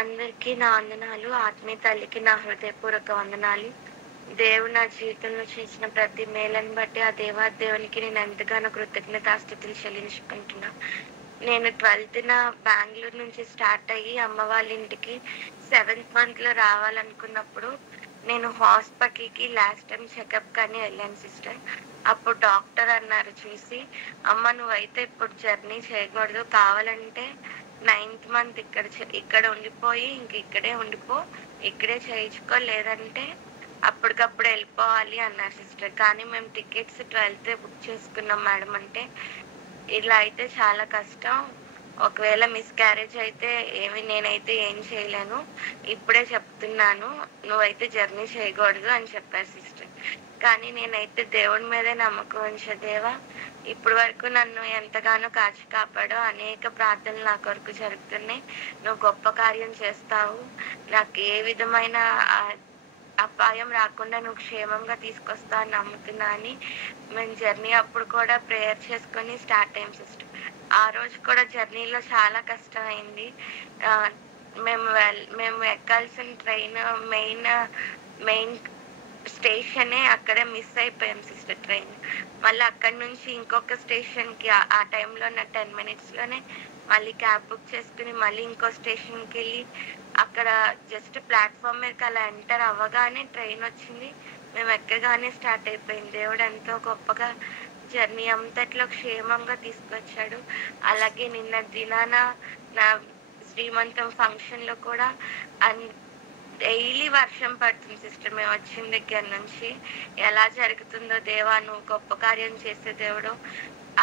అందరికీ నా వందనాలు. ఆత్మీయ తల్లికి నా హృదయపూర్వక వందనాలు. దేవుడు నా జీవితంలో చేసిన ప్రతి మేలును బట్టి ఆ దేవాదేవునికి నేను ఎంతగానో కృతజ్ఞతాస్తుతులు చెల్లించుకుంటున్నా. నేను 12న బెంగుళూరు నుంచి స్టార్ట్ అయ్యి అమ్మ వాళ్ళ ఇంటికి 7th మంత్‌లో రావాలనుకున్నప్పుడు నేను హాస్పిటల్‌కి లాస్ట్ టైమ్ చెకప్‌కని వెళ్ళాను సిస్టర్. అప్పుడు డాక్టర్ అన్నారు చూసి, "అమ్మ నువ్వైతే ఇప్పుడు జర్నీ చేయకూడదు. కావాలంటే 9th మంత్ ఇక్కడ ఉండిపోయి ఇక్కడే ఉండిపో. ఇక్కడే చేయించుకో. లేదంటే అప్పటికప్పుడు వెళ్ళిపోవాలి" అన్నారు సిస్టర్. కానీ మేము టికెట్స్ 12థే బుక్ చేసుకున్నాం మేడం. అంటే ఇలా అయితే చాలా కష్టం. ఒకవేళ మిస్‌క్యారేజ్ అయితే నేనైతే ఏం చేయలేను. ఇప్పుడే చెప్తున్నాను. నువ్వైతే జర్నీ చేయకూడదు అని చెప్పారు సిస్టర్. కానీ నేనైతే దేవుడి మీదే నమ్మకం ఉంచా. దేవా, ఇప్పటి వరకు నన్ను ఎంతగానో కాచి కాపాడావు. అనేక ప్రార్థనలు నా కొరకు జరుగుతున్నాయి. నువ్వు గొప్ప కార్యం చేస్తావు. నాకు ఏ విధమైన అపాయం రాకుండా నువ్వు క్షేమంగా తీసుకొస్తావు అని నమ్ముతున్నా అని మేము జర్నీ అప్పుడు కూడా ప్రేయర్ చేసుకొని స్టార్ట్ అయ్యాం సిస్టర్. ఆ రోజు కూడా జర్నీలో చాలా కష్టమైంది. మేము ఎక్కాల్సిన ట్రైన్ మెయిన్ స్టేషనే అక్కడే మిస్ అయిపోయాం సిస్టర్ ట్రైన్. మళ్ళీ అక్కడి నుంచి ఇంకొక స్టేషన్‌కి ఆ టైంలో ఉన్న 10 మినిట్స్‌లోనే మళ్ళీ క్యాబ్ బుక్ చేసుకుని మళ్ళీ ఇంకో స్టేషన్‌కి వెళ్ళి అక్కడ జస్ట్ ప్లాట్‌ఫామ్ మీదకి అలా ఎంటర్ అవ్వగానే ట్రైన్ వచ్చింది. మేము ఎక్కగానే స్టార్ట్ అయిపోయింది. దేవుడు ఎంతో గొప్పగా జర్నీ అంతట్లో క్షేమంగా తీసుకొచ్చాడు. అలాగే నిన్న దినాన నా శ్రీమంతం ఫంక్షన్‌లో కూడా డైలీ వర్షం పడుతుంది సిస్టర్. మేము వచ్చిన దగ్గర నుంచి ఎలా జరుగుతుందో, దేవా నువ్వు గొప్ప కార్యం చేసే దేవుడు.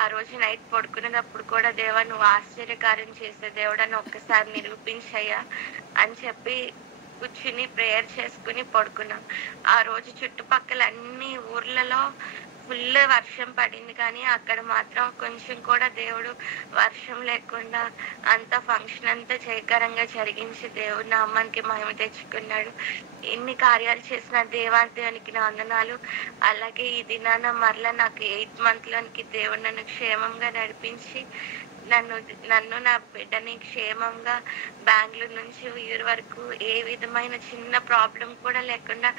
ఆ రోజు నైట్ పడుకునేటప్పుడు కూడా దేవా నువ్వు ఆశ్చర్యకార్యం చేసే దేవుడు అని ఒక్కసారి నిరూపించయ్యా అని చెప్పి కూర్చుని ప్రేయర్ చేసుకుని పడుకున్నాం. ఆ రోజు చుట్టుపక్కల అన్ని ఊర్లలో ఫుల్ వర్షం పడింది. కానీ అక్కడ మాత్రం కొంచెం కూడా దేవుడు వర్షం లేకుండా అంత ఫంక్షన్ అంతా జయకరంగా జరిగించి దేవుడి నామానికి మహిమ తెచ్చుకున్నాడు. ఇన్ని కార్యాలు చేసిన దేవాదేవునికి నా వందనాలు. అలాగే ఈ దినాన మరలా నాకు 8th మంత్‌లోనికి దేవుడు నన్ను క్షేమంగా నడిపించి నన్ను నా బిడ్డని క్షేమంగా బెంగుళూరు నుంచి ఊరు వరకు ఏ విధమైన చిన్న ప్రాబ్లం కూడా లేకుండా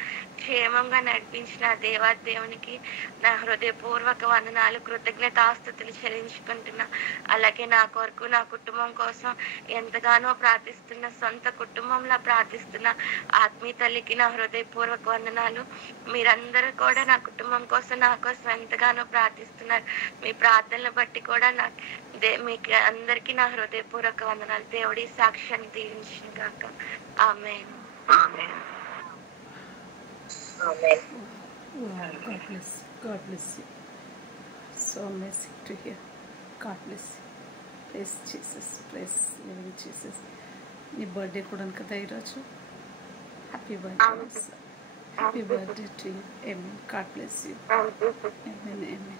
క్షేమంగా నడిపించిన దేవాదేవునికి నా హృదయపూర్వక వందనాలు, కృతజ్ఞతాస్తుతులు చెల్లించుకుంటున్నా. అలాగే నా కొరకు, నా కుటుంబం కోసం ఎంతగానో ప్రార్థిస్తున్న, సొంత కుటుంబంలా ప్రార్థిస్తున్న ఆత్మీయ తల్లికి నా హృదయపూర్వక వందనాలు. మీరందరూ కూడా నా కుటుంబం కోసం, నా కోసం ఎంతగానో ప్రార్థిస్తున్నారు. మీ ప్రార్థనలు బట్టి కూడా మీకు అందరికీ నా హృదయపూర్వక వందనాలు. దేవుడి సాక్ష్యాన్ని దీవించును గాక. ఆమేన్. Wow, God bless you. So amazing to hear. God bless you. Praise Jesus. Praise living Jesus. నీ బర్త్డే కూడా కదా ఈరోజు. Happy birthday. Happy birthday to you. Amen. God bless you. Amen. Amen.